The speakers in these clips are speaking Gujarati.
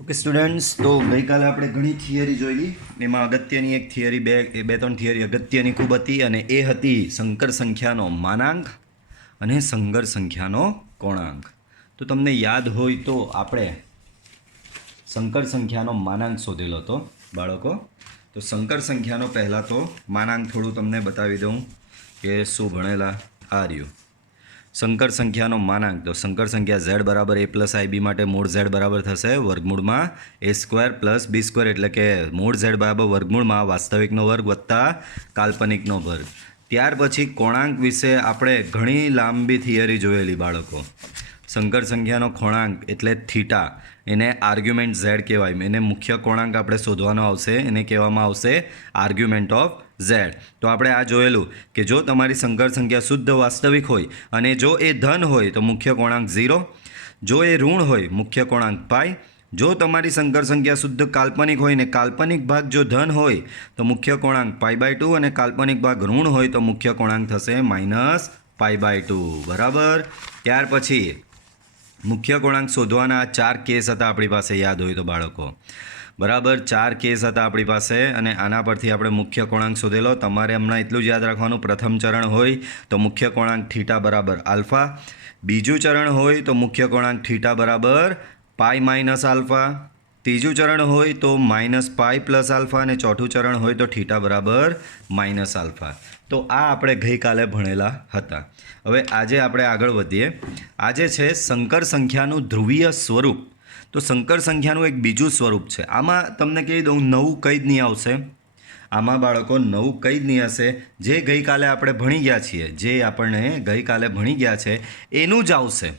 ઓકે સ્ટુડન્ટ્સ, તો ગઈકાલે આપણે ઘણી થિયરી જોઈ. એમાં અગત્યની એક થિયરી, બે ત્રણ થિયરી અગત્યની ખૂબ હતી, અને એ હતી સંકર સંખ્યાનો માનાંક અને સંકર સંખ્યાનો કોણાંક. તો તમને યાદ હોય તો આપણે સંકર સંખ્યાનો માનાંક શોધેલો હતો બાળકો. તો સંકર સંખ્યાનો પહેલાં તો માનાંક થોડું તમને બતાવી દઉં કે શું ભણેલા. આ રહ્યું સંકર સંખ્યાનો માનાંક. તો સંકર સંખ્યા z બરાબર a પ્લસ IB માટે મૂળ z બરાબર થશે વર્ગમૂળમાં a square plus b square, એટલે કે મૂળ z બરાબર વર્ગમૂળમાં વાસ્તવિકનો વર્ગ વત્તા કાલ્પનિકનો વર્ગ. ત્યાર પછી કોણાંક વિશે આપણે ઘણી લાંબી થિયરી જોયેલી બાળકો. સંકર સંખ્યાનો કોણાંક એટલે થીટા, એને આર્ગ્યુમેન્ટ z કહેવાય. એને મુખ્ય કોણાંક આપણે શોધવાનો આવશે, એને કહેવામાં આવશે આર્ગ્યુમેન્ટ ઓફ z. તો આપણે આ જોયેલું કે જો તમારી સંકર સંખ્યા શુદ્ધ વાસ્તવિક હોય અને જો એ ધન હોય તો મુખ્ય કોણાંક 0, જો એ ઋણ હોય મુખ્ય કોણાંક પાઈ, જો તમારી સંકર સંખ્યા શુદ્ધ કાલ્પનિક હોય ને કાલ્પનિક ભાગ જો ધન હોય તો મુખ્ય કોણાંક π/2, અને કાલ્પનિક ભાગ ઋણ હોય તો મુખ્ય કોણાંક થશે -π/2. બરાબર. ત્યાર પછી મુખ્ય કોણાંક શોધવાના 4 કેસ હતા આપણી પાસે, યાદ હોય તો બાળકો. બરાબર, 4 કેસ હતા આપણી પાસે, અને આના પરથી આપણે મુખ્ય કોણાંક શોધેલો. તમારે હમણાં એટલું જ યાદ રાખવાનું, પ્રથમ ચરણ હોય તો મુખ્ય કોણાંક થીટા બરાબર આલ્ફા, બીજું ચરણ હોય તો મુખ્ય કોણાંક થીટા બરાબર પાઈ માઇનસ આલ્ફા, ત્રીજું ચરણ હોય તો -પાઈ પ્લસ આલ્ફા, અને ચોથું ચરણ હોય તો થીટા બરાબર માઇનસ આલ્ફા. તો આ આપણે ગઈકાલે ભણેલા હતા. હવે આજે આપણે આગળ વધીએ. આજે છે સંકર સંખ્યાનું ધ્રુવીય સ્વરૂપ. તો સંકર સંખ્યાનું એક બીજું સ્વરૂપ છે. આમાં તમને કહી દઉં, નવું કંઈ જ નહીં આવશે આમાં બાળકો, નવું કંઈ જ નહીં હશે. જે ગઈકાલે આપણે ભણી ગયા છીએ, જે આપણને ગઈકાલે ભણી ગયા છે એનું જ આવશે.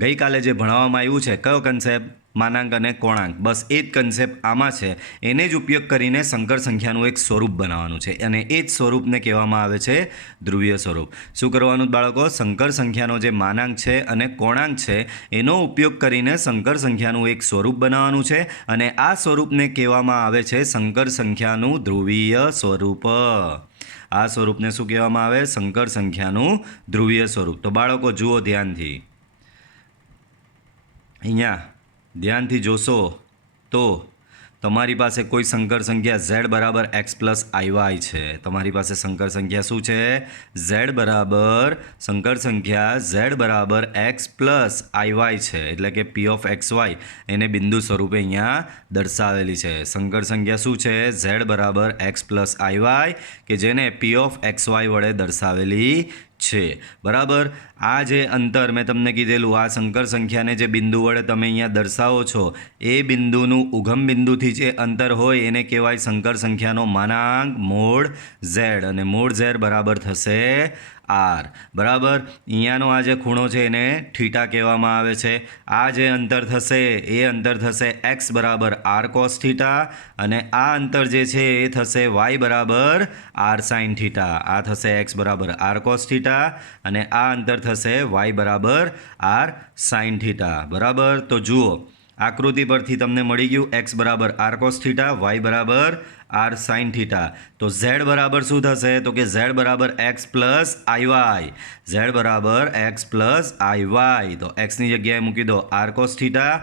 ગઈકાલે જે ભણાવવામાં આવ્યું છે, કયો કન્સેપ્ટ? માનાંક અને કોણાંક. બસ એ જ કન્સેપ્ટ આમાં છે. એને જ ઉપયોગ કરીને સંકર સંખ્યાનું એક સ્વરૂપ બનાવવાનું છે, અને એ જ સ્વરૂપને કહેવામાં આવે છે ધ્રુવીય સ્વરૂપ. શું કરવાનું બાળકો? સંકર સંખ્યાનો જે માનાંક છે અને કોણાંક છે એનો ઉપયોગ કરીને સંકર સંખ્યાનું એક સ્વરૂપ બનાવવાનું છે, અને આ સ્વરૂપને કહેવામાં આવે છે સંકર સંખ્યાનું ધ્રુવીય સ્વરૂપ. આ સ્વરૂપને શું કહેવામાં આવે? સંકર સંખ્યાનું ધ્રુવીય સ્વરૂપ. તો બાળકો જુઓ ધ્યાનથી, અહીંયા ધ્યાનથી જોશો તો તમારી પાસે કોઈ સંકર સંખ્યા z બરાબર x પ્લસ IY છે. તમારી પાસે સંકર સંખ્યા શું છે? z બરાબર સંકર સંખ્યા z બરાબર x પ્લસ IY છે, એટલે કે p ઓફ xy એને બિંદુ સ્વરૂપે અહીંયા દર્શાવેલી છે. સંકર સંખ્યા શું છે? z બરાબર x પ્લસ IY, કે જેને p ઓફ xy વડે દર્શાવેલી છે. બરાબર. આ જે અંતર મેં તમને કીધેલું, આ સંકર સંખ્યાને જે બિંદુ વડે તમે અહીંયા દર્શાવો છો એ બિંદુનું ઉગમ બિંદુથી જે અંતર હોય એને કહેવાય સંકર સંખ્યાનો માનાંક મૂળ z, અને મૂળ z બરાબર થશે r. બરાબર. અહીંયાનો આ જે ખૂણો છે એને થીટા કહેવામાં આવે છે. આ જે અંતર થશે એ અંતર થશે x બરાબર r cos થીટા, અને આ અંતર જે છે એ થશે y બરાબર r sin થીટા. આ થશે x બરાબર r cos થીટા, અને આ અંતર થશે y બરાબર r sin થીટા. બરાબર. તો જુઓ આકૃતિ પરથી તમને મળી ગયું x બરાબર r cos થીટા, y બરાબર r sin થીટા. તો z બરાબર શું થશે? તો કે z બરાબર x પ્લસ IY. z બરાબર x પ્લસ IY. તો xની જગ્યાએ મૂકી દો r cos થીટા,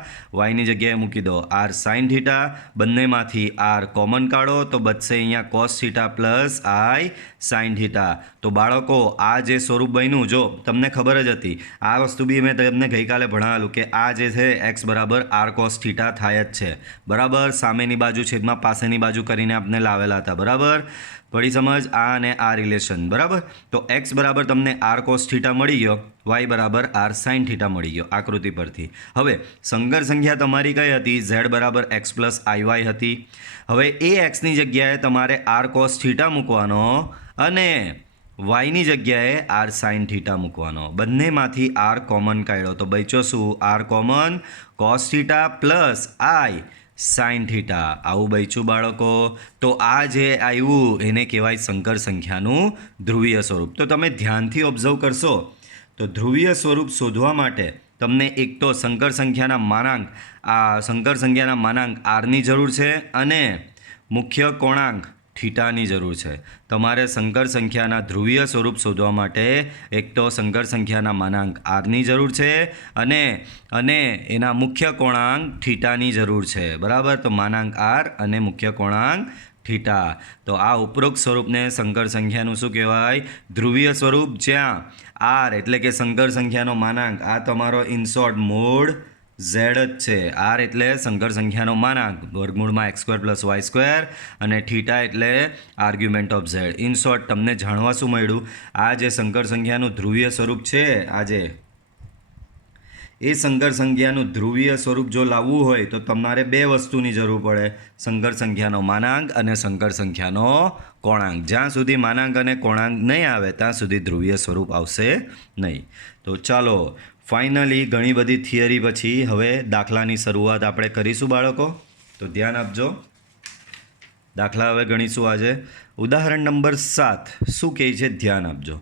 yની જગ્યાએ મૂકી દો r sin થીટા. બંનેમાંથી r કોમન કાઢો તો બચશે અહીંયા cos theta plus I sin theta. તો બાળકો આ જે સ્વરૂપ બન્યું, જો તમને ખબર જ હતી, આ વસ્તુ બી મેં તમને ગઈકાલે ભણાવેલું કે આ જે છે x બરાબર r cos થીટા થાય જ છે. બરાબર. સામેની બાજુ છેદમાં પાસેની બાજુ કરીને આપણે લાવેલા હતા. બરાબર. પડી સમજ? આ અને આ રિલેશન. બરાબર. તો x બરાબર તમને r cos થીટા મળી ગયો, y બરાબર r sin થીટા મળી ગયો આકૃતિ પરથી. હવે સંકર સંખ્યા તમારી કઈ હતી? z બરાબર x પ્લસ IY હતી. હવે એ xની જગ્યાએ તમારે r cos થીટા મૂકવાનો અને yની જગ્યાએ r sin થીટા મૂકવાનો. બંનેમાંથી r કોમન કાઢ્યો તો બચ્યો શું? r common cos theta plus I sin theta. આવું બચ્યું બાળકો. તો આ જે આવ્યું એને કહેવાય સંકર સંખ્યાનું ધ્રુવીય સ્વરૂપ. તો તમે ધ્યાનથી ઓબ્ઝર્વ કરશો તો ધ્રુવીય સ્વરૂપ શોધવા માટે તમને એક તો સંકર સંખ્યાના માનાંક, આ સંકર સંખ્યાના માનાંક rની જરૂર છે, અને મુખ્ય કોણાંક થીટાની જરૂર છે. તમારે સંકર સંખ્યાના ધ્રુવીય સ્વરૂપ શોધવા માટે એક તો સંકર સંખ્યાના માનાંક આરની જરૂર છે અને એના મુખ્ય કોણાંક થીટાની જરૂર છે. બરાબર, તો માનાંક આર અને મુખ્ય કોણાંક થીટા. તો આ ઉપરોક્ત સ્વરૂપને સંકર સંખ્યાનું શું કહેવાય? ધ્રુવીય સ્વરૂપ. જ્યાં આર એટલે કે સંકર સંખ્યાનો માનાંક, આ તમારો ઇનશોર્ટ મોડ ઝેડ જ છે. આર એટલે સંકર સંખ્યાનો માનાંક વર્ગમૂળમાં x² + y², અને થીટા એટલે argument of Z. In short તમને જાણવા શું મળ્યું? આ જે સંકર સંખ્યાનું ધ્રુવીય સ્વરૂપ છે, આજે એ સંકર સંખ્યાનું ધ્રુવીય સ્વરૂપ જો લાવવું હોય તો તમારે બે વસ્તુની જરૂર પડે: સંકર સંખ્યાનો માનાંક અને સંકર સંખ્યાનો કોણાંક. જ્યાં સુધી માનાંક અને કોણાંક નહીં આવે ત્યાં સુધી ધ્રુવીય સ્વરૂપ આવશે નહીં. તો ચાલો, ફાઇનલી ઘણી બધી થિયરી પછી હવે દાખલાની શરૂઆત આપણે કરીશું બાળકો. તો ધ્યાન આપજો. દાખલા હવે ગણીશું આજે. ઉદાહરણ નંબર 7 શું કહે છે? ધ્યાન આપજો.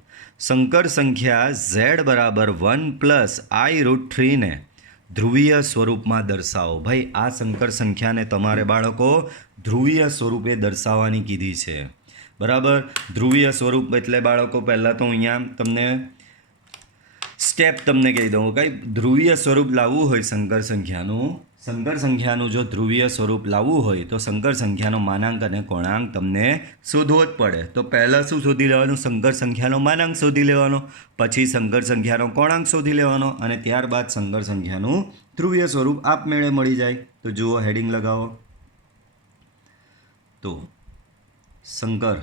સંકર સંખ્યા z બરાબર 1 + i√3 ને ધ્રુવીય સ્વરૂપમાં દર્શાવો. ભાઈ, આ સંકર સંખ્યાને તમારે બાળકો ધ્રુવીય સ્વરૂપે દર્શાવવાની કીધી છે. બરાબર, ધ્રુવીય સ્વરૂપ એટલે બાળકો પહેલાં તો અહીંયા તમને સ્ટેપ તમને કહી દઉં. કંઈ ધ્રુવીય સ્વરૂપ લાવવું હોય સંકર સંખ્યાનું જો ધ્રુવીય સ્વરૂપ લાવવું હોય તો સંકર સંખ્યાનો માનાંક અને કોણાંક તમને શોધવો જ પડે. તો પહેલાં શું શોધી લેવાનું? સંકર સંખ્યાનો માનાંક શોધી લેવાનો, પછી સંકર સંખ્યાનો કોણાંક શોધી લેવાનો, અને ત્યારબાદ સંકર સંખ્યાનું ધ્રુવીય સ્વરૂપ આપમેળે મળી જાય. તો જુઓ, હેડિંગ લગાવો. તો સંકર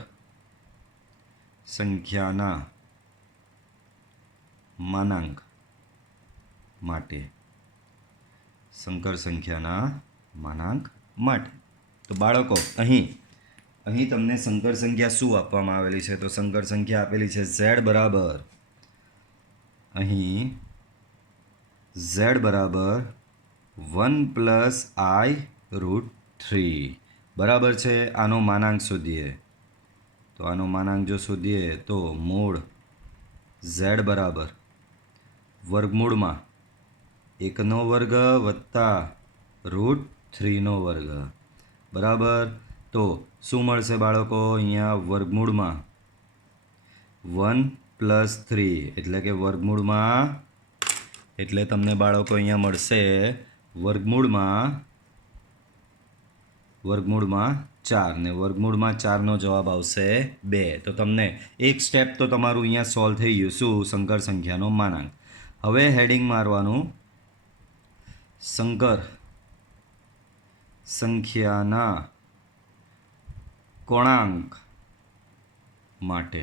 સંખ્યાના માનાંક માટે, સંકર સંખ્યાના માનાંક માટે. તો બાળકો અહીં તમને સંકર સંખ્યા શું આપવામાં આવેલી છે? તો સંકર સંખ્યા આપેલી છે z બરાબર, અહીં z બરાબર 1 + i√3. બરાબર છે. આનો માનાંક શોધીએ. તો આનો માનાંક જો શોધીએ તો મૂળ z બરાબર વર્ગમૂળમાં 1² + √3². બરાબર, તો શું મળશે બાળકો? અહીંયા વર્ગમૂળમાં 1 + 3 એટલે કે વર્ગમૂળમાં, એટલે તમને બાળકો અહીંયા મળશે વર્ગમૂળમાં 4, ને વર્ગમૂળમાં 4નો જવાબ આવશે 2. તો તમને એક સ્ટેપ તો તમારું અહીંયા સોલ્વ થઈ ગયું. શું? સંકર સંખ્યાનો માનાંક. હવે હેડિંગ મારવાનું સંકર સંખ્યાના કોણાંક માટે.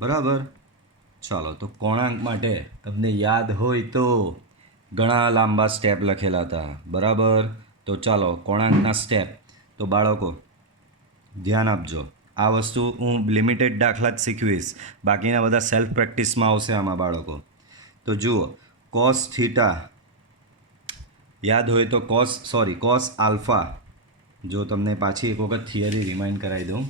બરાબર, ચાલો. તો કોણાંક માટે તમને યાદ હોય તો ઘણા લાંબા સ્ટેપ લખેલા હતા. બરાબર, તો ચાલો કોણાંકના સ્ટેપ. તો બાળકો ધ્યાન આપજો. આ વસ્તુ હું લિમિટેડ દાખલા જ શીખવીશ, બાકીના બધા સેલ્ફ પ્રેક્ટિસમાં આવશે આમાં બાળકો. તો જુઓ, કોસ થીટા યાદ હોય તો કોસ આલ્ફા. જો તમને પાછી એક વખત થિયરી રિમાઇન્ડ કરાવી દઉં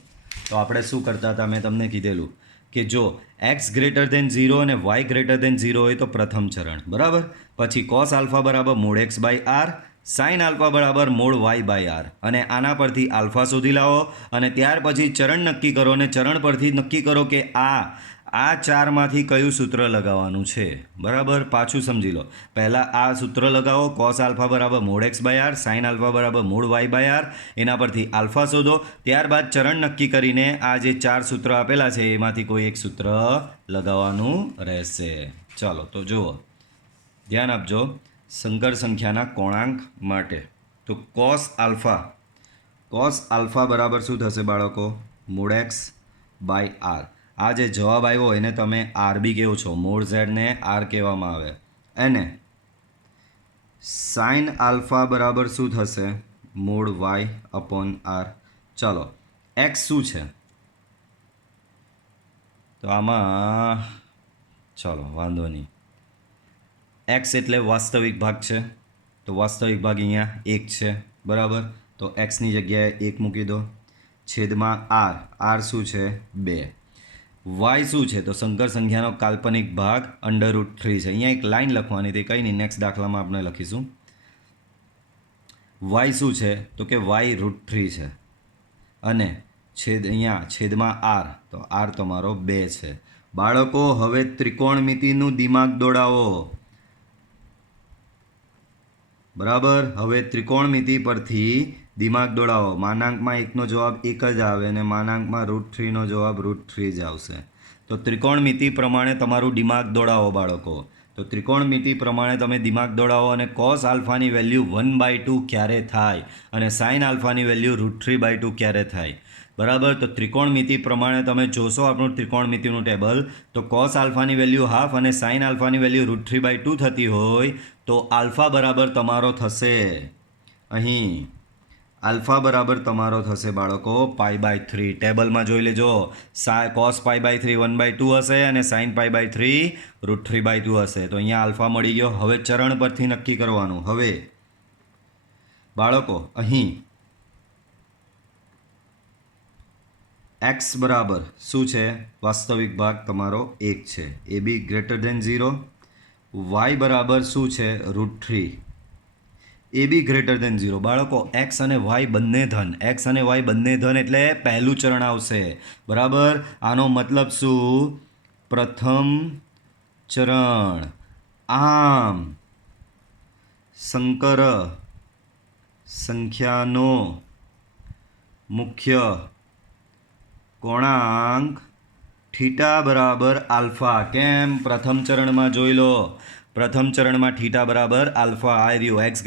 તો આપણે શું કરતા હતા? મેં તમને કીધેલું કે જો x > 0 અને y > 0 હોય તો પ્રથમ ચરણ. બરાબર, પછી કોસ આલ્ફા બરાબર મોડ x/r, સાઇન આલ્ફા બરાબર મોડ y/r, અને આના પરથી આલ્ફા શોધી લાવો, અને ત્યાર પછી ચરણ નક્કી કરો, અને ચરણ પરથી નક્કી કરો કે આ ચારમાંથી કયું સૂત્ર લગાવવાનું છે. બરાબર, પાછું સમજી લો. પહેલાં આ સૂત્ર લગાવો, કોસ આલ્ફા બરાબર મોડ x/r, સાઇન આલ્ફા બરાબર મોડ y/r, એના પરથી આલ્ફા શોધો. ત્યારબાદ ચરણ નક્કી કરીને આ જે 4 સૂત્ર આપેલા છે એમાંથી કોઈ એક સૂત્ર લગાવવાનું રહેશે. ચાલો, તો જુઓ, ધ્યાન આપજો. સંકર સંખ્યાના કોણાંક માટે તો કોસ આલ્ફા બરાબર શું થશે બાળકો? Mode x/r. આ જે જવાબ આવ્યો એને તમે આર બી કહો છો. મોડ ઝેડને આર કહેવામાં આવે. અને સાઇન આલ્ફા બરાબર શું થશે? Mode y/r. ચાલો, એક્સ શું છે? તો આમાં ચાલો વાંધો નહીં. એક્સ એટલે વાસ્તવિક ભાગ છે, તો વાસ્તવિક ભાગ અહીંયા 1 છે. બરાબર, તો એક્સની જગ્યાએ 1 મૂકી દો. છેદમાં આર શું છે? 2. વાય શું છે? તો સંકર સંખ્યાનો કાલ્પનિક ભાગ √3 છે. અહીંયા એક લાઈન લખવાની હતી, કંઈ નહીં, નેક્સ્ટ દાખલામાં આપણે લખીશું. વાય શું છે? તો કે y√3 છે. અને છેદ અહીંયા છેદમાં આર, તો આર તમારો 2 છે. બાળકો હવે ત્રિકોણમિતિનું દિમાગ દોડાવો. બરાબર, હવે ત્રિકોણમિતિ પરથી દિમાગ દોડાવો. માનાંકમાં 1નો જવાબ 1 જ આવે અને માનાંકમાં √3નો જવાબ √3 જ આવશે. તો ત્રિકોણમિતિ પ્રમાણે તમારું દિમાગ દોડાવો બાળકો. તો ત્રિકોણમિતિ પ્રમાણે તમે દિમાગ દોડાવો અને કોસ આલ્ફાની વેલ્યુ 1/2 ક્યારે થાય અને સાઇન આલ્ફાની વેલ્યુ √3/2 ક્યારે થાય. બરાબર, તો ત્રિકોણમિતિ પ્રમાણે તમે જોશો આપણું ત્રિકોણમિતિનું ટેબલ, તો કોસ આલ્ફાની વેલ્યુ હાફ અને સાઇન આલ્ફાની વેલ્યુ √3/2 થતી હોય તો આલ્ફા બરાબર તમારો થશે અહીં આલ્ફા બરાબર તમારો થશે બાળકો π/3. ટેબલમાં જોઈ લેજો, કોસ π/3 1/2 હશે અને સાઇન π/3 √3/2 હશે. તો અહીંયા આલ્ફા મળી ગયો. હવે ચરણ પરથી નક્કી કરવાનું. હવે બાળકો અહીં x બરાબર શું છે? વાસ્તવિક ભાગ તમારો 1 છે. AB > 0. y બરાબર શું છે? √3. AB > 0. બાળકો x અને y બંને ધન, x અને y બંને ધન એટલે પહેલું ચરણ આવશે. બરાબર, આનો મતલબ શું? પ્રથમ ચરણ. આમ સંકર સંખ્યાનો મુખ્ય કોણાંક થીટા બરાબર આલ્ફા. કેમ? પ્રથમ ચરણમાં જોઈ લો, પ્રથમ ચરણમાં થીટા બરાબર આલ્ફા આવી રહ્યું. x >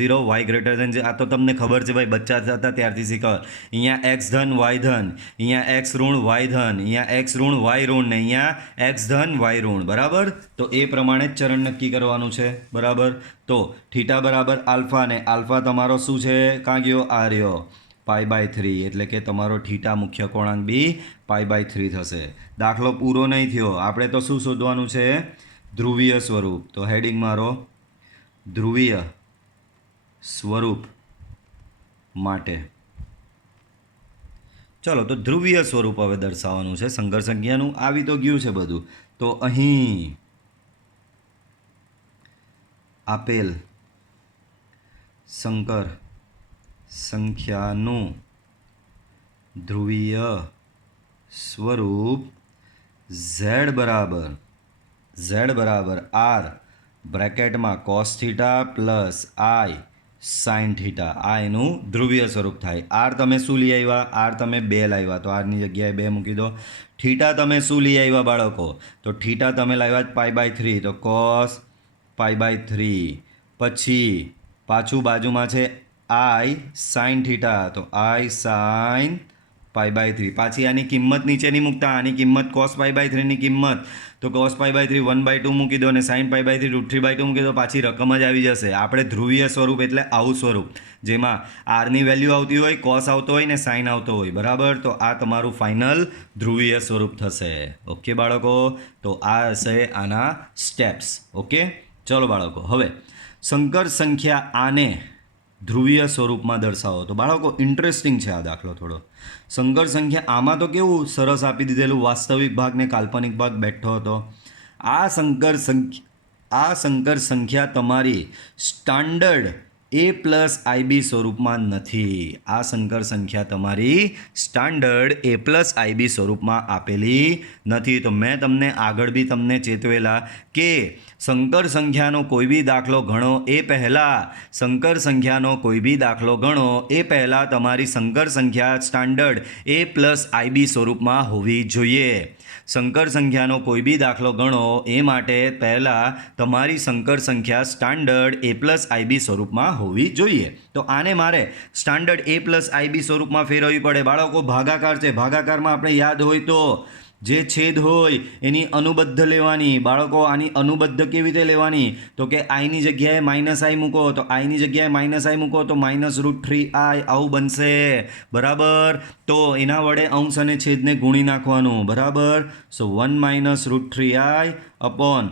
0, y > 0. આ તો તમને ખબર છે ભાઈ, બચ્ચા હતા ત્યારથી શીખો. અહીંયા x ધન y ધન, અહીંયા x ઋણ y ધન, અહીંયા x ઋણ y ઋણ ને અહીંયા x ધન y ઋણ. બરાબર, તો એ પ્રમાણે જ ચરણ નક્કી કરવાનું છે. બરાબર, તો થીટા બરાબર આલ્ફા ને આલ્ફા તમારો શું છે? કાં ગયો? આ રહ્યો π/3, એટલે કે તમારો થીટા મુખ્ય કોણાંક બી π/3 થશે. દાખલો પૂરો નહીં થયો. આપણે તો શું શોધવાનું છે? ધ્રુવીય સ્વરૂપ. તો હેડિંગ મારો ધ્રુવીય સ્વરૂપ માટે. ચલો, તો ધ્રુવીય સ્વરૂપ હવે દર્શાવવાનું છે સંકર સંખ્યાનું. આવી તો ગયું છે બધું. તો અહીં આપેલ સંકર સંખ્યાનું ધ્રુવીય સ્વરૂપ z બરાબર r બ્રેકેટમાં cos theta plus i sin theta, આ એનું ધ્રુવીય સ્વરૂપ થાય. r તમે શું લઈ આવ્યા? r તમે 2 લાવ્યા, તો r ની જગ્યાએ 2 મૂકી દો. થીટા તમે શું લઈ આવ્યા બાળકો? તો થીટા તમે લાવ્યા π/3, તો cos π/3. પછી પાછું બાજુમાં છે i sin થીટા, તો i sin π/3. પાછી આની કિંમત નીચે નહીં મૂકતા, આની કિંમત cos π/3 ની કિંમત, તો cos π/3 1/2 મૂકી દો અને sin π/3 √3/2 મૂકી દો. પાછી રકમ જ આવી જશે. આપણે ધ્રુવીય સ્વરૂપ એટલે આવું સ્વરૂપ જેમાં આરની વેલ્યુ આવતી હોય, કોસ આવતો હોય ને સાઇન આવતો હોય. બરાબર, તો આ તમારું ફાઇનલ ધ્રુવીય સ્વરૂપ થશે. ઓકે બાળકો, તો આ હશે આના સ્ટેપ્સ. ઓકે, ચલો બાળકો, હવે સંકર સંખ્યા આને ધ્રુવીય સ્વરૂપમાં દર્શાવો. તો બાળકો ઇન્ટરેસ્ટિંગ છે આ દાખલો થોડો. સંકર સંખ્યા આમાં તો કેવું સરસ આપી દીધેલું, વાસ્તવિક ભાગ ને કાલ્પનિક ભાગ બેઠો હતો. આ સંકર સંખ્યા તમારી સ્ટાન્ડર્ડ a+ib સ્વરૂપમાં નથી. આ સંકર સંખ્યા તમારી સ્ટાન્ડર્ડ a+ib સ્વરૂપમાં આપેલી નથી. તો મેં તમને આગળ બી તમને ચેતવેલા કે સંકર સંખ્યાનો કોઈ બી દાખલો ગણો એ પહેલાં તમારી સંકર સંખ્યા સ્ટાન્ડર્ડ a+ib સ્વરૂપમાં હોવી જોઈએ. સંકર સંખ્યાનો કોઈ બી દાખલો ગણો એ માટે પહેલાં તમારી સંકર સંખ્યા સ્ટાન્ડર્ડ a+ib સ્વરૂપમાં હોવી જોઈએ. તો આને મારે સ્ટાન્ડર્ડ a+ib સ્વરૂપમાં ફેરવવી પડે. બાળકો ભાગાકાર છે, ભાગાકારમાં આપણે યાદ હોય તો જે છેદ હોય એની અનુબદ્ધ લેવાની. બાળકો આની અનુબદ્ધ કેવી રીતે લેવાની? તો કે આઈની જગ્યાએ -i મૂકો, તો આઈની જગ્યાએ -i મૂકો તો -√3i આવું બનશે. બરાબર, તો એના વડે અંશ અને છેદને ગુણી નાખવાનું. બરાબર, સો 1 -√3i અપોન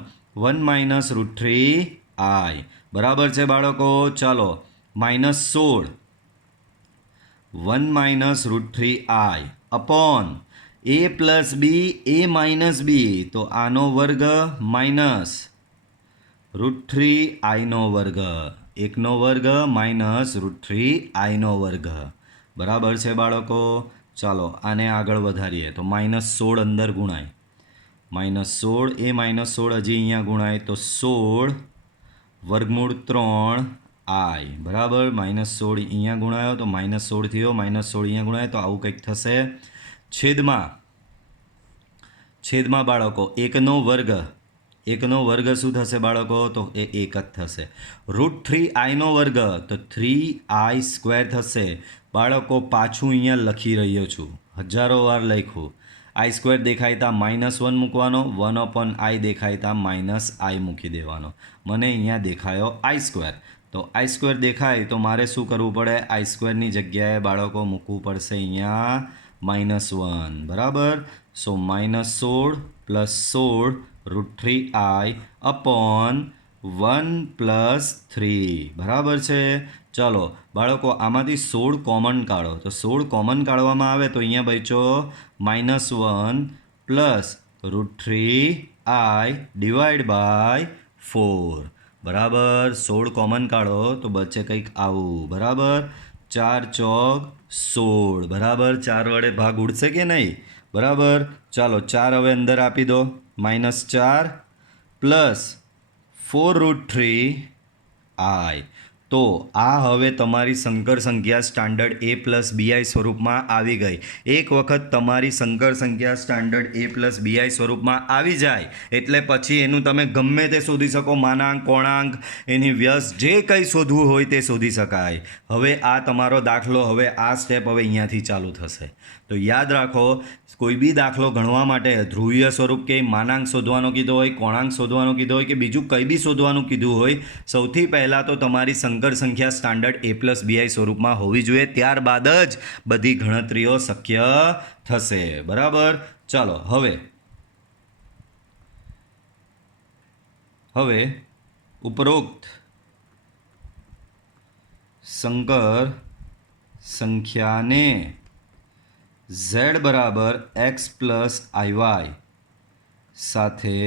1 -√3i. બરાબર છે બાળકો. ચાલો, -16 1 -√3i upon a plus B a minus B, તો આનો વર્ગ માઇનસ √3i નો વર્ગ, 1 નો વર્ગ માઇનસ √3i નો વર્ગ. બરાબર છે બાળકો. ચાલો આને આગળ વધારીએ તો -16 અંદર ગુણાય, -16 એ -16 હજી અહીંયા ગુણાય તો 16 વર્ગમૂળ 3 આઈ બરાબર. -16 અહીંયા ગુણાયો તો -16 થયો, -16 અહીંયા ગુણાય તો આવું કંઈક થશે. છેદમાં બાળકો એકનો વર્ગ શું થશે બાળકો? તો એ 1 જ થશે. √3i વર્ગ તો 3i² થશે બાળકો. પાછું અહીંયા લખી રહ્યો છું, હજારો વાર લખ્યું. i² દેખાય તા -1 મૂકવાનો, 1/i દેખાય તા -i મૂકી દેવાનો. મને અહીંયા દેખાયો i², તો i² દેખાય તો મારે શું કરવું પડે? i² ની જગ્યાએ બાળકો મૂકવું પડશે અહીંયા -1 બરાબર. સો -16 + 16 √3i upon 1 + 3 બરાબર છે. ચલો બાળકો આમાંથી 16 કોમન કાઢો, તો 16 કોમન કાઢવામાં આવે તો અહીંયા બચ્યો -1 + √3i / 4 બરાબર. 16 કોમન કાઢો તો બચે કંઈક આવું બરાબર. 4 ચોક 16 બરાબર. 4 વડે ભાગ ઉડશે કે નહીં? બરાબર. ચાલો 4 હવે અંદર આપી દો, -4 + 4 √3i. તો આ હવે તમારી સંકર સંખ્યા સ્ટાન્ડર્ડ A + BI સ્વરૂપમાં આવી ગઈ. એક વખત તમારી સંકર સંખ્યા સ્ટાન્ડર્ડ A + BI સ્વરૂપમાં આવી જાય એટલે પછી એનું તમે ગમે તે શોધી શકો, માનાંક, કોણાંક, એની વ્યસ્ત, જે કંઈ શોધવું હોય તે શોધી શકાય. હવે આ તમારો દાખલો, હવે આ સ્ટેપ હવે અહીંયાથી ચાલુ થશે. તો યાદ રાખો, કોઈ બી દાખલો ગણવા માટે ધ્રુવીય સ્વરૂપ કે માનાંક શોધવાનો કીધો હોય, કોણાંક શોધવાનો કીધો હોય કે બીજું કંઈ બી શોધવાનું કીધું હોય, સૌથી પહેલાં તો તમારી સંકર સંખ્યા સ્ટાન્ડર્ડ A + BI સ્વરૂપમાં હોવી જોઈએ. ત્યારબાદ જ બધી ગણતરીઓ શક્ય થશે બરાબર. ચાલો હવે ઉપરોક્ત સંકર સંખ્યાને z = x + iy સાથે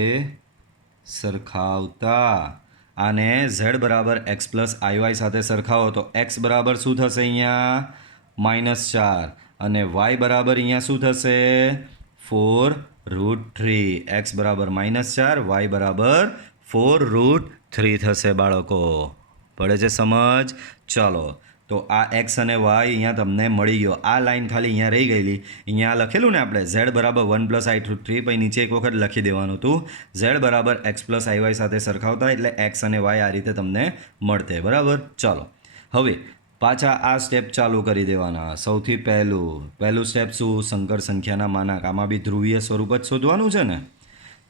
સરખાવતા, આને z = x + iy સાથે સરખાવો તો x બરાબર શું થશે અહીંયા? -4 અને y બરાબર અહીંયા શું થશે? 4√3. x બરાબર -4, y બરાબર 4√3 થશે બાળકો. પડે છે સમજ? ચાલો તો આ x અને y અહીંયા તમને મળી ગયો. આ લાઈન ખાલી અહીંયા રહી ગયેલી, અહીંયા લખેલું ને આપણે z = 1 + i√3, પછી નીચે એક વખત લખી દેવાનું હતું z = x + iy સાથે સરખાવતા, એટલે x અને y આ રીતે તમને મળતે બરાબર. ચાલો હવે પાછા આ સ્ટેપ ચાલુ કરી દેવાના. સૌથી પહેલું સ્ટેપ શું? સંકર સંખ્યાના માનાંક. આમાં બી ધ્રુવીય સ્વરૂપ જ શોધવાનું છે ને.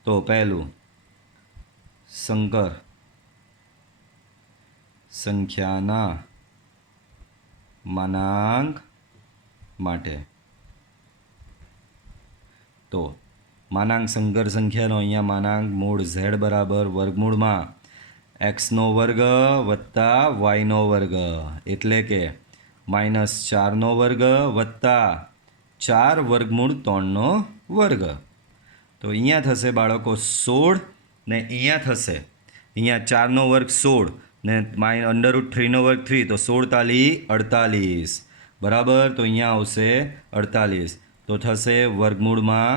તો પહેલું સંકર સંખ્યાના માનાંક માટે, તો માનાંક સંકર સંખ્યાનો અહીંયા માનાંક મૂળ z બરાબર વર્ગમૂળમાં x² + y², એટલે કે -4² + 4 વર્ગમૂળ 3². તો અહીંયા થશે બાળકો 16 ને અહીંયા થશે, અહીંયા 4² 16 ને √3² 3, તો 16 × 48 બરાબર. તો અહીંયા આવશે 48, તો થશે વર્ગમૂળમાં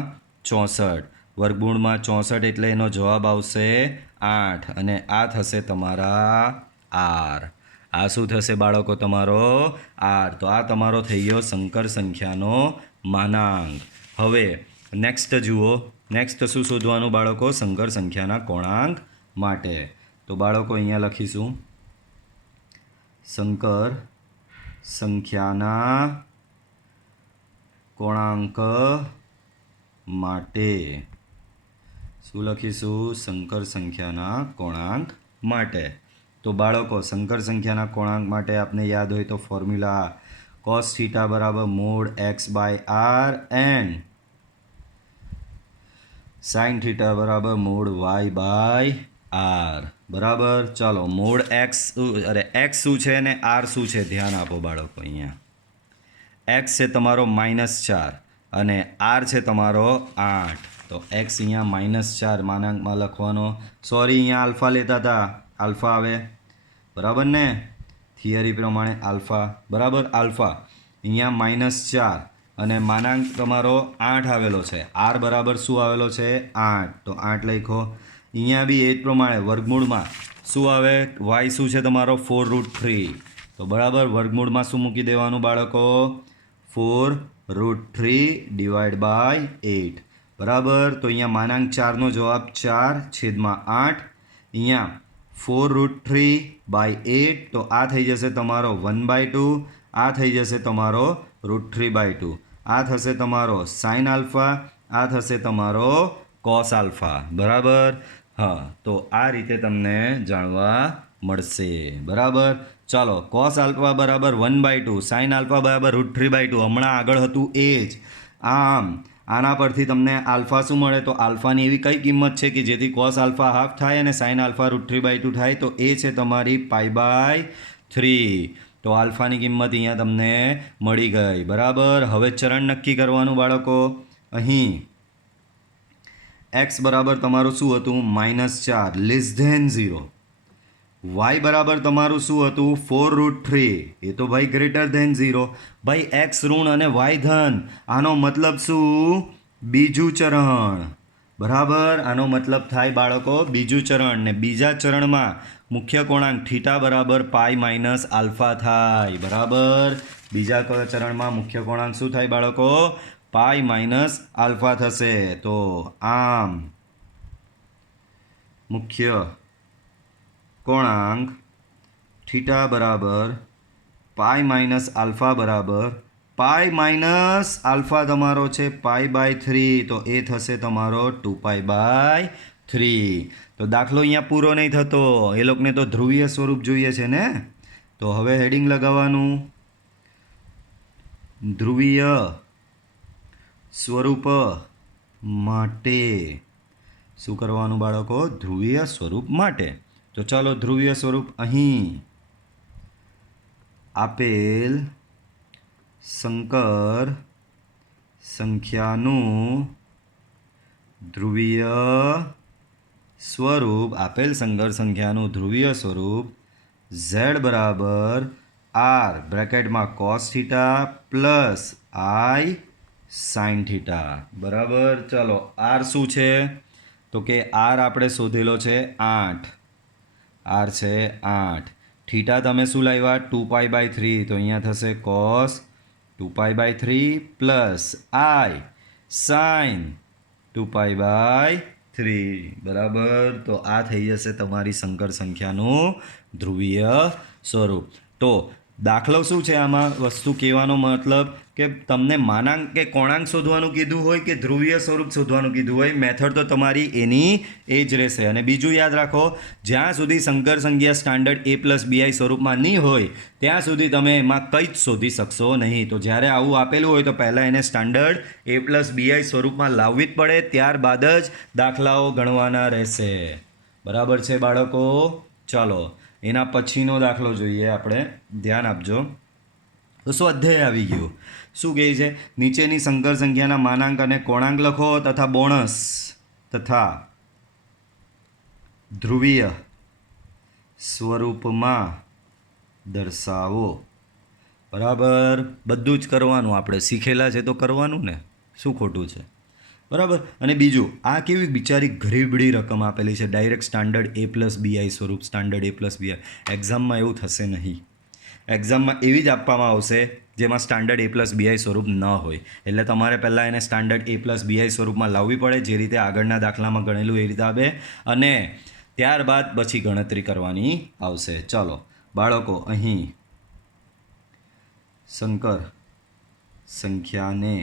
64. વર્ગમૂળમાં 64 એટલે એનો જવાબ આવશે 8 અને આ થશે તમારા r. આ શું થશે બાળકો? તમારો r. તો આ તમારો થઈ ગયો સંકર સંખ્યાનો માનાંક. હવે નેક્સ્ટ જુઓ, નેક્સ્ટ શું શોધવાનું બાળકો? સંકર સંખ્યાના કોણાંક માટે. તો બાળકો અહીંયા લખીશું સંકર સંખ્યાના કોણાંક માટે. શું લખીશું? સંકર સંખ્યાના કોણાંક માટે. તો બાળકો સંકર સંખ્યાના કોણાંક માટે આપને યાદ હોય તો formula cos θ = |x/r and sin θ = |y/r બરાબર. ચાલો x શું છે અને r શું છે ધ્યાન આપો બાળકો. અહીંયા x છે તમારો -4 અને r છે તમારો 8. તો x અહીંયા -4 માનાંકમાં લખવાનો. સોરી, અહીંયા આલ્ફા લેતા હતા, આલ્ફા આવે બરાબર ને, થિયરી પ્રમાણે આલ્ફા બરાબર. આલ્ફા અહીંયા -4 અને માનાંક તમારો 8 આવેલો છે. આર બરાબર શું આવેલો છે? 8. તો 8 લખો. અહીંયા બી એ જ પ્રમાણે વર્ગમૂળમાં શું આવે? વાય શું છે તમારો? 4√3. તો બરાબર વર્ગમૂળમાં શું મૂકી દેવાનું બાળકો? 4√3 ડિવાઈડ બાય 8. બરાબર. તો અહીંયા માનાંક 4નો જવાબ 4/8. અહીંયા 4√3/8. તો આ થઈ જશે તમારો 1/2. આ થઈ જશે તમારો √3/2. આ થશે તમારો સાઇન આલ્ફા. આ થશે તમારો કોસ આલ્ફા. બરાબર. હા, તો આ રીતે તમને જાણવા મળશે. બરાબર. ચાલો, કોસ આલ્ફા બરાબર 1/2, સાઇન આલ્ફા બરાબર √3/2. હમણાં આગળ હતું એ જ. આમ આના પરથી તમને આલ્ફા શું મળે? તો આલ્ફાની એવી કઈ કિંમત છે કે જેથી કોસ આલ્ફા હાફ થાય અને સાઇન આલ્ફા √3/2 થાય? તો એ છે તમારી π/3. તો આલ્ફાની કિંમત અહીંયા તમને મળી ગઈ. બરાબર. હવે ચરણ નક્કી કરવાનું બાળકો. અહીં x બરાબર તમારું શું હતું? -4 <0. y બરાબર તમારું શું હતું? 4√3. એ તો ભાઈ ગ્રેટર ધેન 0. ભાઈ x ઋણ અને y ધન. આનો મતલબ શું? બીજું ચરણ. બરાબર. આનો મતલબ થાય બાળકો બીજું ચરણ. ને બીજા ચરણમાં મુખ્ય કોણાંક થીટા બરાબર π - આલ્ફા થાય. બરાબર. બીજા ચરણમાં મુખ્ય કોણાંક શું થાય બાળકો? π - આલ્ફા થશે. તો આમ મુખ્ય કોણાંક થીટા બરાબર π - આલ્ફા બરાબર π - આલ્ફા તમારો છે π/3. તો એ થશે તમારો 2π/3. તો દાખલો અહીંયા પૂરો નહીં થતો. એ લોકોને તો ધ્રુવીય સ્વરૂપ જોઈએ છે ને. તો હવે હેડિંગ લગાવવાનું. ધ્રુવીય સ્વરૂપ માટે. શું કરવાનું બાળકો? ધ્રુવીય સ્વરૂપ માટે. તો ચાલો, ધ્રુવીય સ્વરૂપ અહીં આપેલ સંકર સંખ્યાનું ધ્રુવીય સ્વરૂપ. આપેલ સંકર સંખ્યાનું ધ્રુવીય સ્વરૂપ z બરાબર r બ્રેકેટમાં cos theta plus i sin theta. બરાબર. ચાલો, r શું છે? તો કે r આપણે શોધેલો છે 8. r છે 8. થીટા તમે શું લાવ્યા? 2π/3. તો અહીંયા થશે cos 2π/3 પ્લસ i sin 2π/3. બરાબર. તો આ થઈ જશે તમારી સંકર સંખ્યાનું ધ્રુવીય સ્વરૂપ. તો દાખલો શું છે? આમાં વસ્તુ કહેવાનો મતલબ કે તમને માનાંક કે કોણાંક શોધવાનું કીધું હોય કે ધ્રુવીય સ્વરૂપ શોધવાનું કીધું હોય, મેથડ તો તમારી એની એ જ રહેશે. અને બીજું યાદ રાખો, જ્યાં સુધી સંકર સંખ્યા સ્ટાન્ડર્ડ a+bi સ્વરૂપમાં નહીં હોય ત્યાં સુધી તમે એમાં કંઈ જ શોધી શકશો નહીં. તો જ્યારે આવું આપેલું હોય તો પહેલાં એને સ્ટાન્ડર્ડ a+bi સ્વરૂપમાં લાવવી જ પડે. ત્યારબાદ જ દાખલાઓ ગણવાના રહેશે. બરાબર છે બાળકો? ચાલો, એના પછીનો દાખલો જોઈએ આપણે. ધ્યાન આપજો. તો સ્વાધ્યાય આવી ગયું. શું કહે છે? નીચેની સંકર સંખ્યાના માનાંક અને કોણાંક લખો તથા બોણસ તથા ધ્રુવીય સ્વરૂપમાં દર્શાવો. બરાબર. બધું જ કરવાનું. આપણે શીખેલા છે તો કરવાનું ને, શું ખોટું છે? બરાબર. અને બીજું, આ કેવી બિચારી ગરીબડી રકમ આપેલી છે, ડાયરેક્ટ સ્ટાન્ડર્ડ a+bi સ્વરૂપ. સ્ટાન્ડર્ડ a+bi એક્ઝામમાં એવું થશે નહીં. એક્ઝામમાં એવી જ આપવામાં આવશે જેમાં સ્ટાન્ડર્ડ a+bi સ્વરૂપ ન હોય. એટલે તમારે પહેલાં એને સ્ટાન્ડર્ડ a+bi સ્વરૂપમાં લાવવી પડે, જે રીતે આગળના દાખલામાં ગણેલું એ રીતે આવે, અને ત્યારબાદ પછી ગણતરી કરવાની આવશે. ચાલો બાળકો, અહીં સંકર સંખ્યાને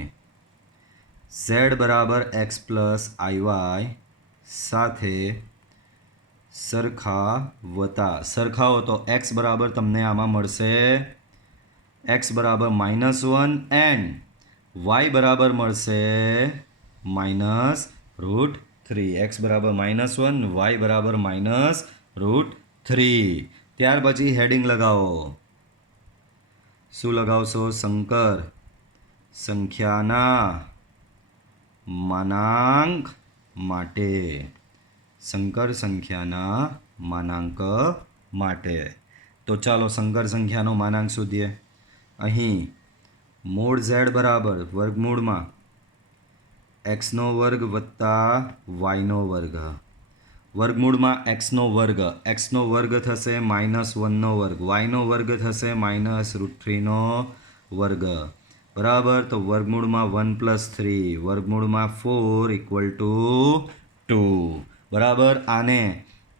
z બરાબર x + iy સાથે સરખાવો. તો x બરાબર તમને આમાં મળશે x બરાબર -1 એન્ડ y બરાબર મળશે -√3. x બરાબર -1, y બરાબર -√3. ત્યાર પછી હેડિંગ લગાવો. શું લગાવશો? સંકર સંખ્યાના માનાંક માટે. સંકર સંખ્યાના માનાંક માટે. તો ચાલો સંકર સંખ્યાનો માનાંક શોધીએ. અહીં મોડ ઝેડ બરાબર વર્ગમૂળમાં એક્સનો વર્ગ વત્તા વાયનો વર્ગ, વર્ગમૂળમાં એક્સનો વર્ગ થશે -1નો વર્ગ, વાયનો વર્ગ થશે -√3નો વર્ગ બરાબર. તો વર્ગમૂળમાં 1 + 3 વર્ગમૂળમાં 4 = 2 બરાબર. આને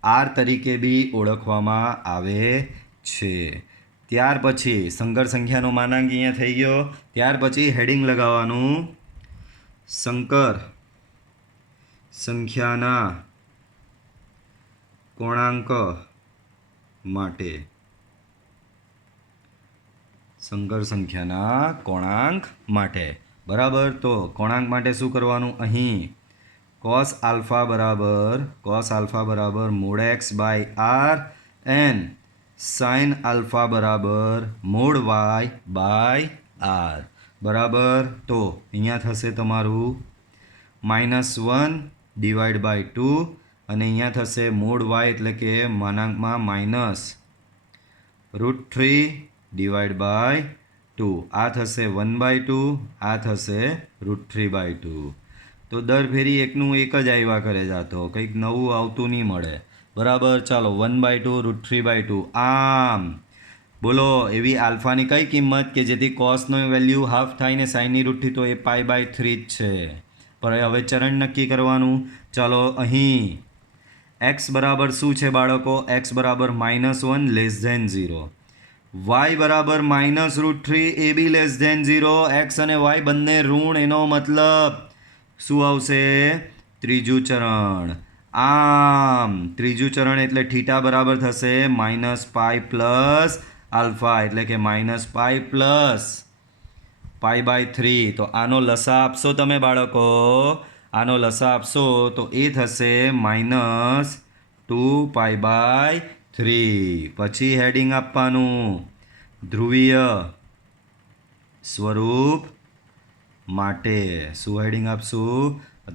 આર તરીકે બી ઓળખવામાં આવે છે. ત્યાર પછી સંકર સંખ્યાનો માનાંક અહીંયા થઈ ગયો. ત્યાર પછી હેડિંગ લગાવવાનું સંકર સંખ્યાના કોણાંક માટે, સંકર સંખ્યાના કોણાંક માટે બરાબર. તો કોણાંક માટે શું કરવાનું? અહીં cos આલ્ફા બરાબર mod x by r and sin alpha બરાબર mod y by r બરાબર. તો અહીંયા થશે તમારું -1/2 અને અહીંયા થશે mod y એટલે કે માનાંકમાં -√3/2. આ થશે 1/2, આ થશે √3/2. તો દર ફેરી એકનું એક જ આવ્યા કરે જાતો, કંઈક નવું આવતું નહીં મળે બરાબર. ચાલો 1/2 √3/2. આમ બોલો એવી આલ્ફાની કઈ કિંમત કે જેથી કોસનો વેલ્યુ હાફ થાય ને સાઈનની રૂટથી, તો એ π/3 જ છે. પણ હવે ચરણ નક્કી કરવાનું. ચાલો અહીં એક્સ બરાબર શું છે બાળકો? એક્સ બરાબર -1 <0, વાય બરાબર -√3 એ બી <0. એક્સ અને વાય બંને ઋણ, એનો મતલબ શું આવશે? ત્રીજું ચરણ. આમ ત્રીજું ચરણ એટલે થીટા બરાબર થશે -π + આલ્ફા એટલે કે -π + π/3. તો આનો લસા આપશો તમે બાળકો, આનો લસા આપશો તો એ થશે -2π/3. પછી હેડિંગ આપવાનું ધ્રુવીય સ્વરૂપ માટે. શું હેડિંગ આપશું?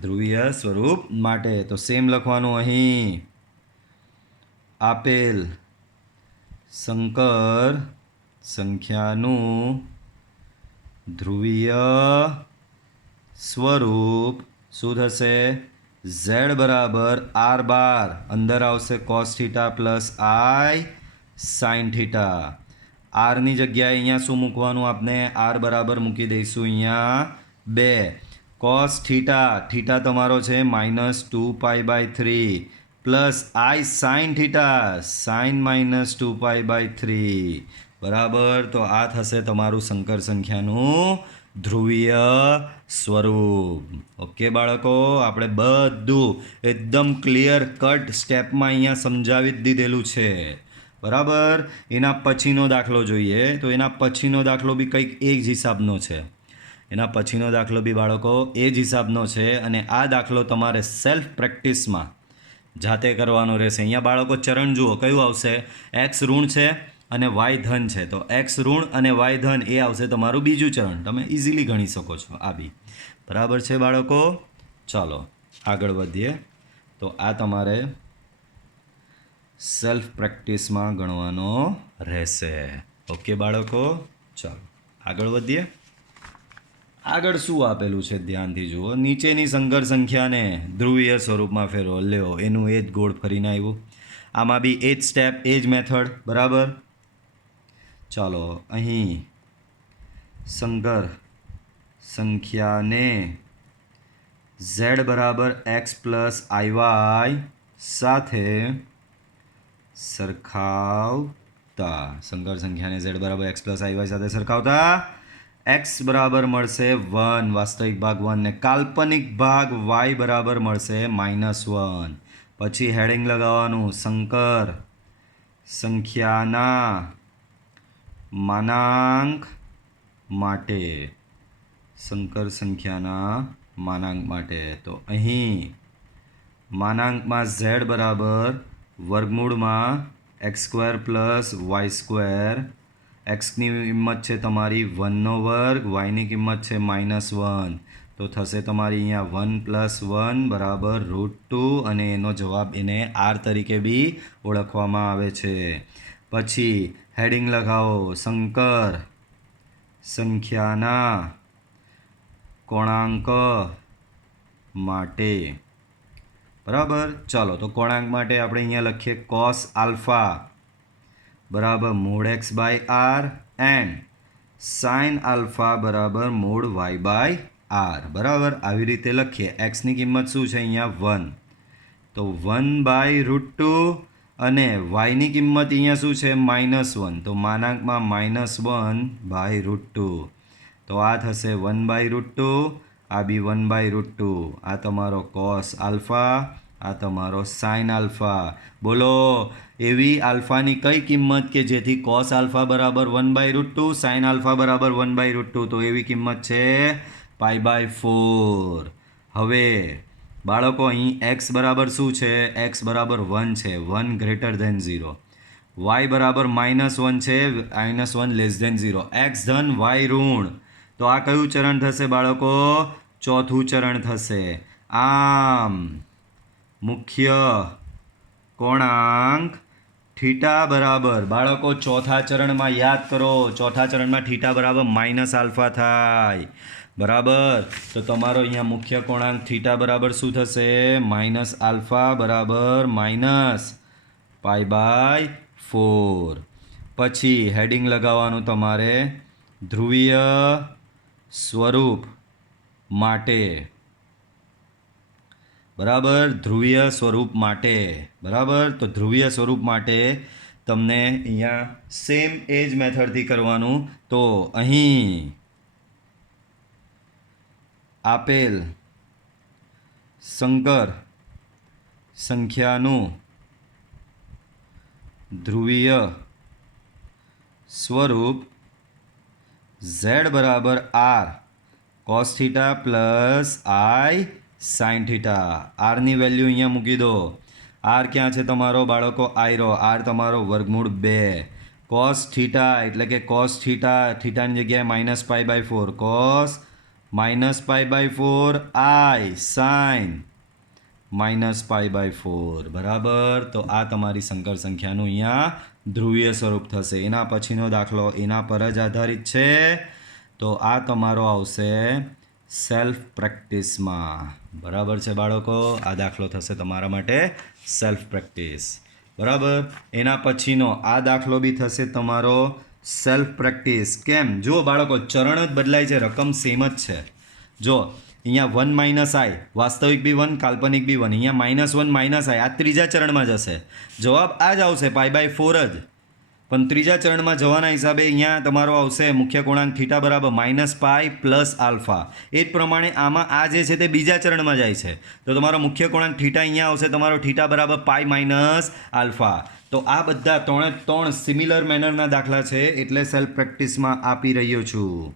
ધ્રુવીય સ્વરૂપ માટે. તો સેમ લખવાનું અહીં આપેલ સંકર સંખ્યાનું ધ્રુવીય સ્વરૂપ શું થશે? z બરાબર r⁻, અંદર આવશે cos θ + i sin θ. આરની જગ્યાએ અહીંયા શું મૂકવાનું? આપણે r બરાબર મૂકી દઈશું અહીંયા 2. cos θ તમારો છે -2π/3 પ્લસ i sin θ sin -2π/3 બરાબર. તો આ થશે તમારું સંકર સંખ્યાનું ધ્રુવીય સ્વરૂપ. ઓકે બાળકો, આપણે બધું એકદમ ક્લિયર કટ સ્ટેપમાં અહીંયા સમજાવી જ દીધેલું છે બરાબર. એના પછીનો દાખલો જોઈએ. તો એના પછીનો દાખલો બી કંઈક એ જ હિસાબનો છે. એના પછીનો દાખલો બી બાળકો એ જ હિસાબનો છે. અને આ દાખલો તમારે સેલ્ફ પ્રેક્ટિસમાં જાતે કરવાનો રહેશે. અહીંયા બાળકો ચરણ જુઓ કયું આવશે? એક્સ ઋણ છે અને વાય ધન છે. તો એક્સ ઋણ અને વાય ધન એ આવશે તમારું બીજું ચરણ. તમે ઇઝીલી ગણી શકો છો આ બી બરાબર છે બાળકો. ચાલો આગળ વધીએ. તો આ તમારે સેલ્ફ પ્રેક્ટિસમાં ગણવાનો રહેશે. ઓકે બાળકો, ચાલો આગળ વધીએ. આગળ શું આપેલું છે ધ્યાનથી જુઓ. નીચેની સંકર સંખ્યાને ધ્રુવીય સ્વરૂપમાં ફેરવો. લ્યો એનું એ જ ગોળ ફરીને આવ્યું. આમાં બી એ જ સ્ટેપ, એ જ મેથડ બરાબર. ચાલો અહીં સંકર સંખ્યાને z બરાબર x + iy સાથે સરખાવતા, સંકર સંખ્યાને z બરાબર x + iy સાથે સરખાવતા x બરાબર મળશે 1, વાસ્તવિક ભાગ 1 ને કાલ્પનિક ભાગ y બરાબર મળશે -1. પછી હેડિંગ લગાવવાનું સંકર સંખ્યાના માનાંક માટે, સંકર સંખ્યાના માનાંક માટે. તો અહીં માનાંકમાં z બરાબર વર્ગમૂળમાં x² + y². એક્સની કિંમત છે તમારી 1નો વર્ગ, વાયની કિંમત છે -1. તો થશે તમારી અહીંયા 1 + 1 બરાબર √2 અને એનો જવાબ એને r તરીકે બી ઓળખવામાં આવે છે. પછી હેડિંગ લગાવો સંકર સંખ્યાના કોણાંક માટે બરાબર. ચાલો તો કોણાંક માટે આપણે અહીંયા લખીએ cos આલ્ફા બરાબર mod X by R and sine alpha બરાબર મોડ વાય બાય આર. બરાબર આવી રીતે લખીએ. એક્સની કિંમત શું છે અહીંયા 1, તો 1/√2 અને વાયની કિંમત અહીંયા શું છે -1, તો માનાંકમાં -1/√2. તો આ થશે 1/√2, આ બી 1/√2. આ તમારો cos આલ્ફા, આ તમારો સાઇન આલ્ફા. બોલો એવી આલ્ફાની કઈ કિંમત કે જેથી cos આલ્ફા બરાબર 1/√2, સાઇન આલ્ફા બરાબર 1/√2, તો એવી કિંમત છે π/4. હવે બાળકો અહીં x બરાબર શું છે? x બરાબર 1 છે, 1 > 0. y બરાબર -1 છે, -1 < 0. x ધન y ઋણ. તો આ કયું ચરણ થશે બાળકો? ચોથું ચરણ થશે. આમ મુખ્ય કોણાંક થીટા બરાબર બાળકો ચોથા ચરણમાં યાદ કરો, ચોથા ચરણમાં થીટા બરાબર -α થાય. બરાબર. તો તમારો અહીંયા મુખ્ય કોણાંક થીટા બરાબર શું થશે? -α બરાબર -π/4. પછી હેડિંગ લગાવવાનું તમારે ધ્રુવીય સ્વરૂપ માટે. બરાબર, ધ્રુવીય સ્વરૂપ માટે. બરાબર, તો ધ્રુવીય સ્વરૂપ માટે તમને અહીંયા સેમ એ જ મેથડથી કરવાનું. તો અહીં આપેલ સંકર સંખ્યાનું ધ્રુવીય સ્વરૂપ z બરાબર r cos theta plus i sin theta. આરની વેલ્યુ અહીંયા મૂકી દો. આર ક્યાં છે તમારો બાળકો? આયરો. આર તમારો વર્ગમૂળ 2. cos થીટા એટલે કે cos થીટા, થીટાની જગ્યાએ -π/4, cos -π/4 i sin -π/4. બરાબર. તો આ તમારી સંકર સંખ્યાનું અહીંયા ધ્રુવીય સ્વરૂપ થશે. એના પછીનો દાખલો એના પર જ આધારિત છે. તો આ તમારો આવશે સેલ્ફ પ્રેક્ટિસમાં. બરાબર છે બાળકો, આ દાખલો થશે તમારા માટે સેલ્ફ પ્રેક્ટિસ. બરાબર. એના પછીનો આ દાખલો બી થશે તમારો સેલ્ફ પ્રેક્ટિસ. કેમ? જો બાળકો ચરણ જ બદલાય છે, રકમ સેમ જ છે. જો અહીંયા 1 - i, વાસ્તવિક બી 1, કાલ્પનિક બી 1. અહીંયા -1 - i, આ ત્રીજા ચરણમાં જશે. જવાબ આ જ આવશે π/4 જ. પણ ત્રીજા ચરણમાં જવાના હિસાબે અહીંયા તમારો આવશે મુખ્ય કોણાંક થીટા બરાબર -π પ્લસ આલ્ફા. એ જ પ્રમાણે આમાં આ જે છે તે બીજા ચરણમાં જાય છે. તો તમારો મુખ્ય કોણાંક થીટા અહીંયા આવશે તમારો થીટા બરાબર π માઇનસ આલ્ફા. તો આ બધા 3 સિમિલર મેનરના દાખલા છે, એટલે સેલ્ફ પ્રેક્ટિસમાં આપી રહ્યો છું.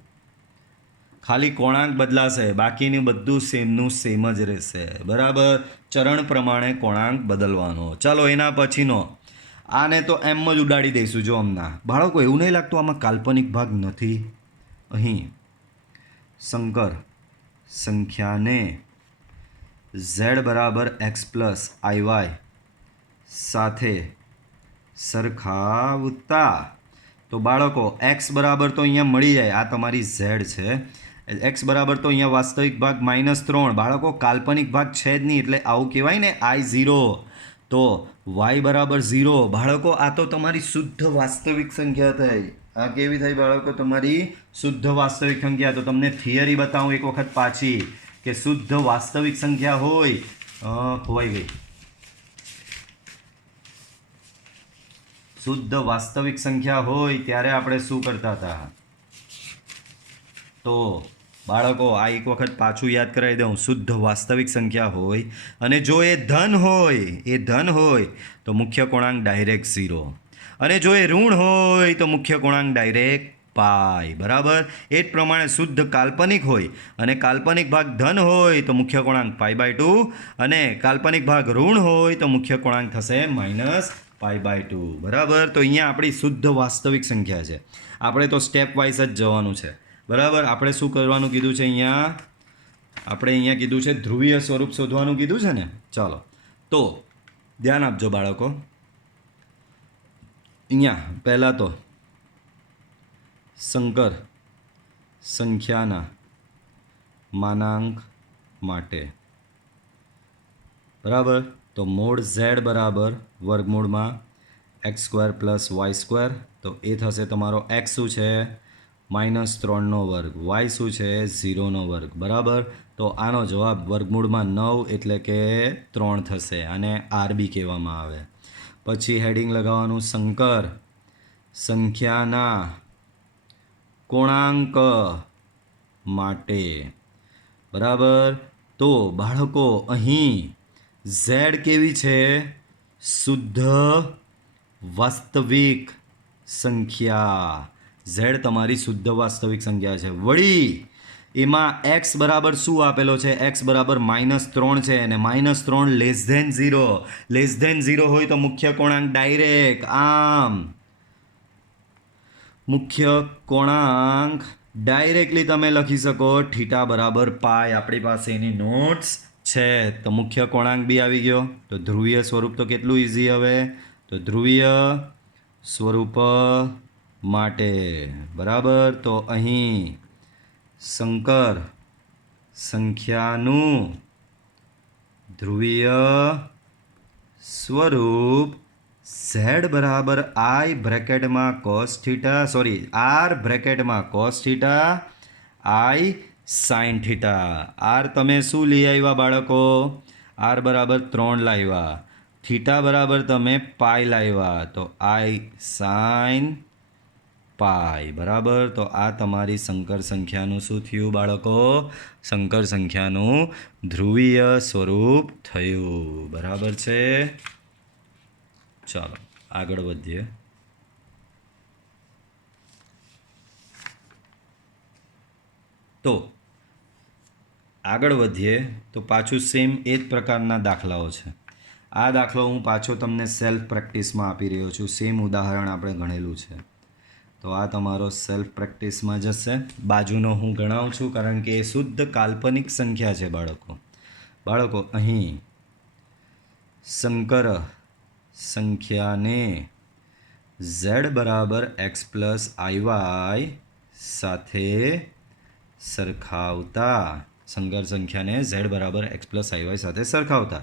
ખાલી કોણાંક બદલાશે, બાકીનું બધું સેમનું સેમ જ રહેશે. બરાબર. ચરણ પ્રમાણે કોણાંક બદલવાનો. ચાલો એના પછીનો આને તો એમ જ ઉડાડી દઈશું. જો હમણાં બાળકો એવું નહીં લાગતું આમાં કાલ્પનિક ભાગ નથી. અહીં સંકર સંખ્યાને z બરાબર x પ્લસ iy સાથે સરખાવતા. તો બાળકો x બરાબર તો અહીંયા મળી જાય, આ તમારી z છે. x બરાબર તો અહીંયા વાસ્તવિક ભાગ -3. બાળકો કાલ્પનિક ભાગ છે જ નહીં, એટલે આવું કહેવાય ને I0. તો y બરાબર 0. બાળકો આ તો તમારી શુદ્ધ વાસ્તવિક સંખ્યા થઈ. આ કેવી થઈ બાળકો? તમારી શુદ્ધ વાસ્તવિક સંખ્યા. તો તમને થિયરી બતાવું એક વખત પાછી, કે શુદ્ધ વાસ્તવિક સંખ્યા હોય, ખોવાઈ ગઈ. શુદ્ધ વાસ્તવિક સંખ્યા હોય ત્યારે આપણે શું કરતા હતા? તો બાળકો આ એક વખત પાછું યાદ કરાવી દઉં. શુદ્ધ વાસ્તવિક સંખ્યા હોય અને જો એ ધન હોય તો મુખ્ય કોણાંક ડાયરેક્ટ 0, અને જો એ ઋણ હોય તો મુખ્ય કોણાંક ડાયરેક્ટ પાઈ. બરાબર. એ જ પ્રમાણે શુદ્ધ કાલ્પનિક હોય અને કાલ્પનિક ભાગ ધન હોય તો મુખ્ય કોણાંક π/2, અને કાલ્પનિક ભાગ ઋણ હોય તો મુખ્ય કોણાંક થશે -π/2. બરાબર. તો અહીંયા આપણી શુદ્ધ વાસ્તવિક સંખ્યા છે. આપણે તો સ્ટેપ વાઇઝ જ જવાનું છે. બરાબર. આપણે શું કરવાનું કીધું છે? આપણે અહીંયા કીધું છે ધ્રુવીય સ્વરૂપ શોધવાનું કીધું છે ને. ચાલો તો ધ્યાન આપજો બાળકો. અહીંયા પહેલાં તો સંકર સંખ્યાના માનાંક માટે બરાબર. તો મોડ ઝેડ બરાબર વર્ગમૂળમાં X square plus Y square. તો એ થશે તમારો એક્સ શું છે -3નો વર્ગ, વાય શું છે 0નો વર્ગ બરાબર. તો આનો જવાબ વર્ગમૂળમાં 9 એટલે કે 3 થશે. આને આરબી કહેવામાં આવે. પછી હેડિંગ લગાવવાનું સંકર સંખ્યાના કોણાંક માટે બરાબર. તો બાળકો અહીં ઝેડ કેવી છે શુદ્ધ વાસ્તવિક સંખ્યા. ઝેડ તમારી શુદ્ધ વાસ્તવિક સંખ્યા છે. વળી એમાં એક્સ બરાબર શું આપેલો છે એક્સ બરાબર -3 છે અને -3 લેસ ધેન 0 હોય તો મુખ્ય કોણાંક ડાયરેક્ટ આમ મુખ્ય કોણાંક ડાયરેક્ટલી તમે લખી શકો થીટા બરાબર પાય. આપણી પાસે એની નોટ્સ છે. તો મુખ્ય કોણાંક બી આવી ગયો. તો ધ્રુવીય સ્વરૂપ તો કેટલું ઇઝી હવે. તો ધ્રુવીય સ્વરૂપ માટે બરાબર. તો અહીં સંકર સંખ્યાનું ધ્રુવીય સ્વરૂપ ઝેડ બરાબર આઈ બ્રેકેટમાં કોસ થીટા આર બ્રેકેટમાં cos theta I sine theta. R તમે શું લઈ આવ્યા બાળકો આર બરાબર 3 લાવ્યા. થીટા બરાબર તમે પાય લાવ્યા. તો આઈ સાઇન પાય બરાબર. તો આ તમારી સંકર સંખ્યાનું શું થયું બાળકો સંકર સંખ્યાનું ધ્રુવીય સ્વરૂપ થયું બરાબર છે. ચાલો આગળ વધીએ. તો પાછું સેમ એ જ પ્રકારના દાખલાઓ છે. આ દાખલો હું પાછો તમને સેલ્ફ પ્રેક્ટિસમાં આપી રહ્યો છું. સેમ ઉદાહરણ આપણે ગણેલું છે. તો આ તમારો સેલ્ફ પ્રેક્ટિસમાં જશે. બાજુનો હું ગણાવું છું કારણ કે એ શુદ્ધ કાલ્પનિક સંખ્યા છે બાળકો. અહીં સંકર સંખ્યાને ઝેડ બરાબર એક્સ પ્લસ આઈવાય સાથે સરખાવતા સંકર સંખ્યાને ઝેડ બરાબર એક્સ પ્લસ આઈવાય સાથે સરખાવતા.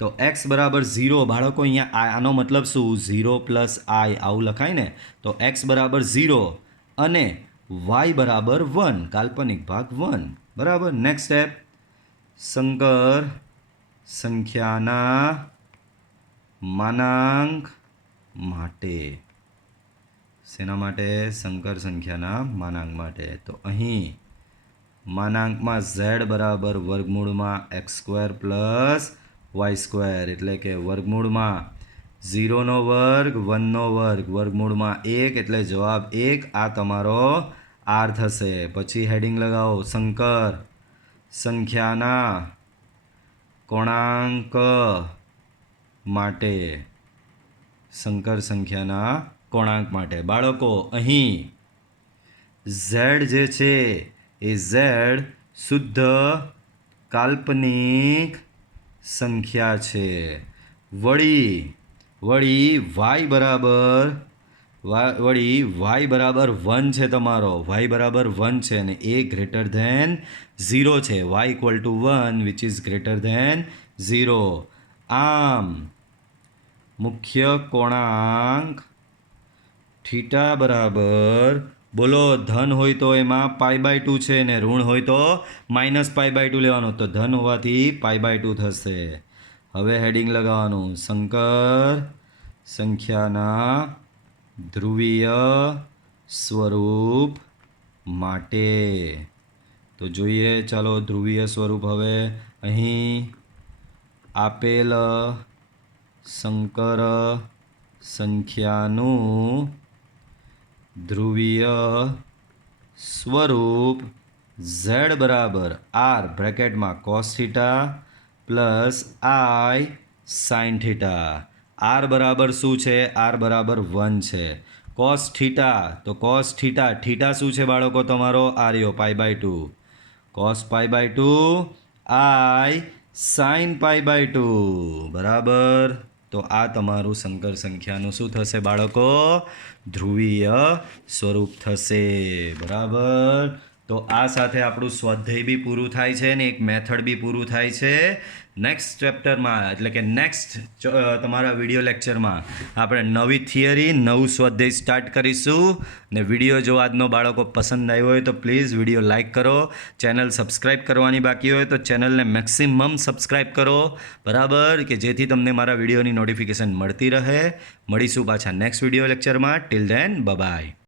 તો એક્સ બરાબર 0 બાળકો અહીંયા આનો મતલબ શું 0 પ્લસ આઈ આવું લખાય ને. તો એક્સ બરાબર 0 અને વાય બરાબર 1 કાલ્પનિક ભાગ 1 બરાબર. નેક્સ્ટ સ્ટેપ સંકર સંખ્યાના માનાંક માટે. શેના માટે સંકર સંખ્યાના માનાંક માટે. તો અહીં માનાંકમાં ઝેડ બરાબર વર્ગમૂળમાં X square plus Y square એટલે કે વર્ગમૂળમાં 0નો વર્ગ 1નો વર્ગ વર્ગમૂળમાં 1 એટલે જવાબ 1. આ તમારો આર થશે. પછી હેડિંગ લગાવો સંકર સંખ્યાના કોણાંક માટે. સંકર સંખ્યાના કોણાંક માટે બાળકો અહીં ઝેડ જે છે એ ઝેડ શુદ્ધ કાલ્પનિક સંખ્યા છે. વળી વાય બરાબર 1 છે તમારો. વાય બરાબર 1 છે અને એ ગ્રેટર ધેન 0 છે. Y equal to 1 which is greater than 0. આમ મુખ્ય કોણાંક થીટા બરાબર બોલો ધન હોય તો એમાં π/2 છે ને ઋણ હોય તો -π/2 લેવાનો. તો ધન હોવાથી π/2 થશે. હવે હેડિંગ લગાવવાનું સંકર સંખ્યાના ધ્રુવીય સ્વરૂપ માટે. તો જોઈએ ચાલો ધ્રુવીય સ્વરૂપ. હવે અહીં આપેલ સંકર સંખ્યાનું ધ્રુવીય સ્વરૂપ ઝેડ બરાબર આર બ્રેકેટમાં કોસ થીટા પ્લસ આઈ સાઇન થીટા. આર બરાબર શું છે આર બરાબર 1 છે. કોસ થીટા તો કોસ થીટા શું છે બાળકો તમારો આર્યો π/2 કોસ π/2 આઈ સાઇન π/2 બરાબર. તો આ તમારું સંકર સંખ્યાનું શું થશે બાળકો ધ્રુવીય સ્વરૂપ થશે બરાબર. તો આ સાથે આપણું સ્વાધ્યાય બી પૂરું થાય છે ને એક મેથડ બી પૂરું થાય છે. નેક્સ્ટ ચેપ્ટરમાં એટલે કે નેક્સ્ટ તમારા વિડીયો લેક્ચરમાં આપણે નવી થિયરી નવું સ્વાધ્યાય સ્ટાર્ટ કરીશું. ને વિડીયો જો આજનો બાળકો પસંદ આવ્યો હોય તો પ્લીઝ વિડીયો લાઇક કરો. ચેનલ સબસ્ક્રાઈબ કરવાની બાકી હોય તો ચેનલને મેક્સિમમ સબસ્ક્રાઈબ કરો, બરાબર, કે જેથી તમને મારા વિડીયોની નોટિફિકેશન મળતી રહે. મળીશું પાછા નેક્સ્ટ વિડીયો લેક્ચરમાં. Till then by.